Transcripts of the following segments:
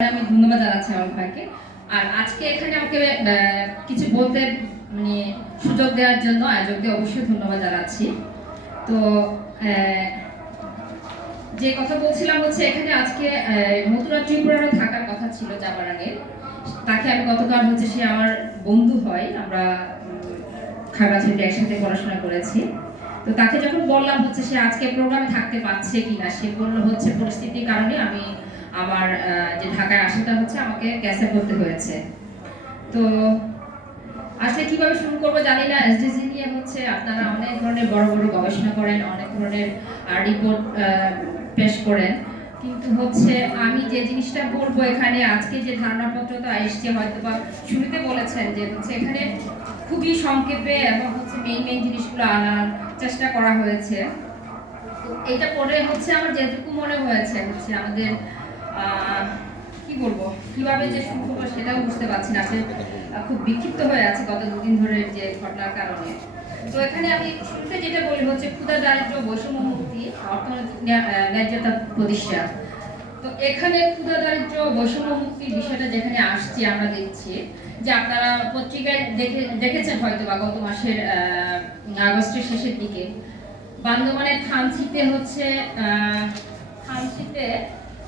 আমি ধন্যবাদ জানাচ্ছি আমার আর আজকে এখানে আমাকে কিছু বলতে মানে সুযোগ দেওয়ার জন্য অবশ্যই ধন্যবাদ জানাচ্ছি। তো যে কথা বলছিলাম হচ্ছে এখানে আজকে মথুরা ত্রিপুরারও থাকার কথা ছিল জাবারানের তাকে আমি গতকাল হচ্ছে সে আমার বন্ধু হয়, আমরা একসাথে পড়াশোনা করেছি। তো তাকে যখন বললাম হচ্ছে সে আজকে প্রোগ্রামে থাকতে পারছে কিনা, সে বলল হচ্ছে পরিস্থিতির কারণে আমি আমার যে ঢাকায় আসাটা হচ্ছে আমাকে ক্যান্সেল করতে হয়েছে। তো আসলে কীভাবে শুরু করব জানি না। এসডিজি নিয়ে হচ্ছে আপনারা অনেক ধরনের বড় বড় গবেষণা করেন, অনেক ধরনের রিপোর্ট পেশ করেন। কিন্তু হচ্ছে আমি যে জিনিসটা বলব এখানে, আজকে যে ধারণাপত্রটা এসছে হয়তো বা শুরুতে বলেছেন যে হচ্ছে এখানে খুবই সংক্ষেপে এবং হচ্ছে মেইন মেইন জিনিসগুলো আনার চেষ্টা করা হয়েছে। তো এটা পরে হচ্ছে আমার যেটুকু মনে হয়েছে, হচ্ছে আমাদের কি বলব? কীভাবে যে শুরু করব সেটাও বুঝতে পারছি না। আসলে খুব বিক্ষিপ্ত হয়ে আছে গত দুদিন ধরে যে ঘটনার কারণে। তো এখানে আমি শুরুতে যেটা বলি হচ্ছে ক্ষুদা দারিদ্র বৈষম্য মুক্তি, অর্থনৈতিক ন্যায্যতা প্রতিষ্ঠা। তো এখানে ক্ষুদা দারিদ্র বৈষম্য মুক্তির বিষয়টা যেখানে আসছে, আমরা দেখছি, যে আপনারা পত্রিকায় দেখে, দেখেছেন হয়তো বা গত মাসের আগস্টের শেষের দিকে। বান্দরবানের থানচিতে হচ্ছে থানচিতে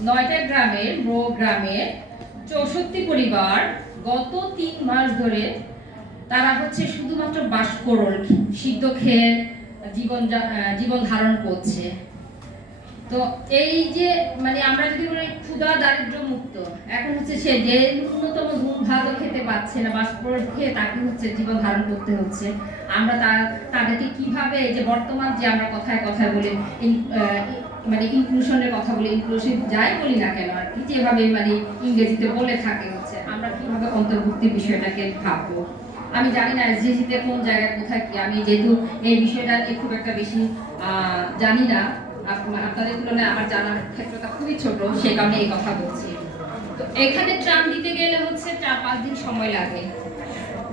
নয়টা গ্রামের, রো গ্রামের চৌষট্টি পরিবার গত তিন মাস ধরে তারা হচ্ছে শুধুমাত্র বাসকরল সিদ্ধ খেয়ে জীবন জীবন ধারণ করছে। তো এই যে মানে আমরা যদি বলি ক্ষুধা দারিদ্র মুক্ত এখন হচ্ছে সে যে ন্যূনতম ঘুম ভাতও খেতে পাচ্ছে না বা স্পোর্ট খেয়ে তাকে হচ্ছে জীবন ধারণ করতে হচ্ছে। আমরা তাদেরকে কীভাবে যে বর্তমান যে আমরা কথায় কথায় বলি মানে ইনক্লুশনের কথা বলি ইনক্লুসিভ যাই বলি না কেন আর কি, যেভাবে মানে ইংরেজিতে বলে থাকে হচ্ছে, আমরা কীভাবে অন্তর্ভুক্তির বিষয়টাকে ভাববো? আমি জানি না এসডিজিতে কোন জায়গায় কোথায় কি, আমি যেহেতু এই বিষয়টা নিয়ে খুব একটা বেশি জানি না আপনাদের তুলনায় আমার জানার ক্ষেত্রটা খুবই ছোট, সে কারণে এই কথা বলছি। তো এখানে ট্রাম দিতে গেলে হচ্ছে চার, পাঁচ দিন সময় লাগে।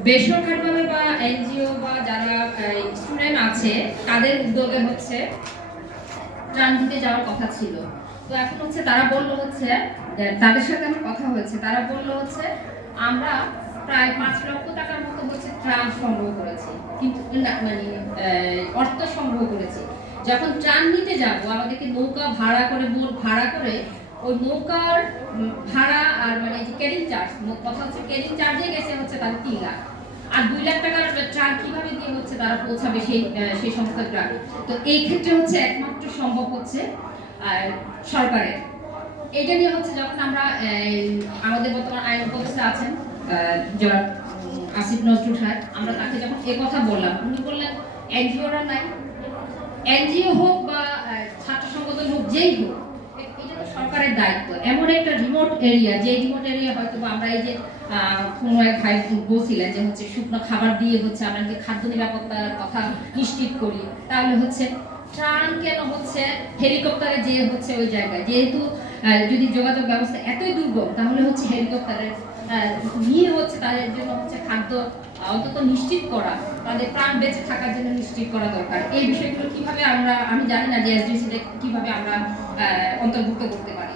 বেসরকারিভাবে বা এনজিও বা যারা স্টুডেন্ট আছে, তাদের উদ্যোগে হচ্ছে ত্রাণ দিতে যাওয়ার কথা ছিল। তো এখন হচ্ছে তারা বলল হচ্ছে তাদের সাথে আমার কথা হয়েছে। তারা বলল হচ্ছে, আমরা প্রায় পাঁচ লক্ষ টাকার মতো হচ্ছে ত্রাণ সংগ্রহ করেছি। কিন্তু মানে অর্থ সংগ্রহ করেছি। যখন ত্রাণ নিতে যাব, আমাদেরকে নৌকা ভাড়া করে বোট ভাড়া করে ওই নৌকার ভাড়া আর মানে ক্যারিং চার্জ কথা হচ্ছে ক্যারিং চার্জে গেছে হচ্ছে তাদের তিন লাখ। আর দুই লাখ টাকার ট্রাক কীভাবে দিয়ে হচ্ছে তারা পৌঁছাবে সেই সেই সমস্ত গ্রামে তো এই ক্ষেত্রে হচ্ছে একমাত্র সম্ভব হচ্ছে সরকারের। এটা নিয়ে হচ্ছে যখন আমরা আমাদের বর্তমান আইন উপদেষ্টা আছেন যারা আসিফ নজরুল সাহেব, আমরা তাকে যখন এ কথা বললাম, উনি বললেন, এনজিওরা নাই। এনজিও হোক বা ছাত্র সংগঠন হোক, যেই হোক সরকারের দায়িত্ব। এমন একটা রিমোট এরিয়া যে রিমোট এরিয়া হয়তো আমরা এই যে কোনো এক ভাই বলছিলেন যে হচ্ছে শুকনো খাবার দিয়ে হচ্ছে আমরা যদি খাদ্য নিরাপত্তার কথা নিশ্চিত করি, তাহলে হচ্ছে ত্রাণ কেন হচ্ছে হেলিকপ্টারে যে হচ্ছে ওই জায়গায়? যেহেতু যদি যোগাযোগ ব্যবস্থা এতই দুর্বল, তাহলে হচ্ছে হেলিকপ্টারে নিয়ে হচ্ছে তাদের জন্য হচ্ছে খাদ্য অন্তত নিশ্চিত করা, তাদের প্রাণ বেঁচে থাকার জন্য নিশ্চিত করা দরকার। এই বিষয়গুলো কীভাবে আমরা, আমি জানি না যে এসডিসিতে কীভাবে আমরা অন্তর্ভুক্ত করতে পারি।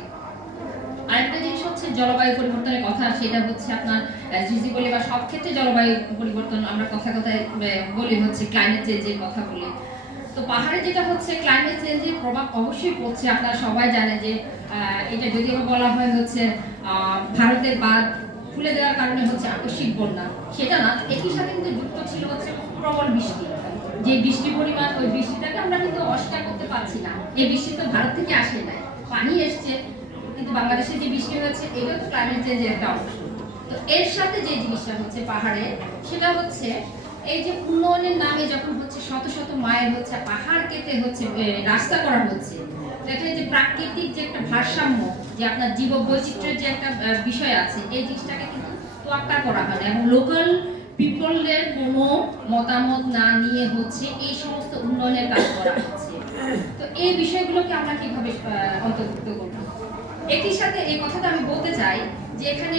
জলবায়ু পরিবর্তনের কথা, সেটা হচ্ছে আপনার এসডিজি বলি বা সব ক্ষেত্রে জলবায়ু পরিবর্তন আমরা কথা কথায় বলি হচ্ছে ক্লাইমেট চেঞ্জের কথা বলি। তো পাহাড়ে যেটা হচ্ছে ক্লাইমেট চেঞ্জের প্রভাব অবশ্যই পড়ছে। আপনারা সবাই জানে যে এটা যদিও বলা হয় হচ্ছে ভারতের বাঁধ খুলে দেওয়ার কারণে হচ্ছে আকস্মিক বন্যা। সেটা না, একই সাথে কিন্তু যুক্ত ছিল হচ্ছে প্রবল বৃষ্টি। যে বৃষ্টির পরিমাণ, ওই বৃষ্টিটাকে আমরা কিন্তু অস্বীকার করতে পারছি না। এই বৃষ্টি তো ভারত থেকে আসে নাই। পানি এসছে কিন্তু বাংলাদেশে যে বৃষ্টি হয়েছে এটাও তো ক্লাইমেট চেঞ্জের একটা অংশ। তো এর সাথে যে জিনিসটা হচ্ছে পাহাড়ে, সেটা হচ্ছে এই যে উন্নয়নের নামে যখন হচ্ছে শত শত মায়ের হচ্ছে, পাহাড় কেটে হচ্ছে রাস্তা করা হচ্ছে দেখেন যে প্রাকৃতিক যে একটা ভারসাম্য, যে আপনার জীব বৈচিত্র্যের যে একটা বিষয় আছে, এই জিনিসটাকে কিন্তু তোয়াক্কা করা হয় না। এবং লোকাল পিপলের কোনো মতামত না নিয়ে হচ্ছে এই সমস্ত উন্নয়নের কাজ করা হচ্ছে। তো এই বিষয়গুলোকে আমরা কীভাবে অন্তর্ভুক্ত করব? একই সাথে এই কথাটা আমি বলতে চাই যে এখানে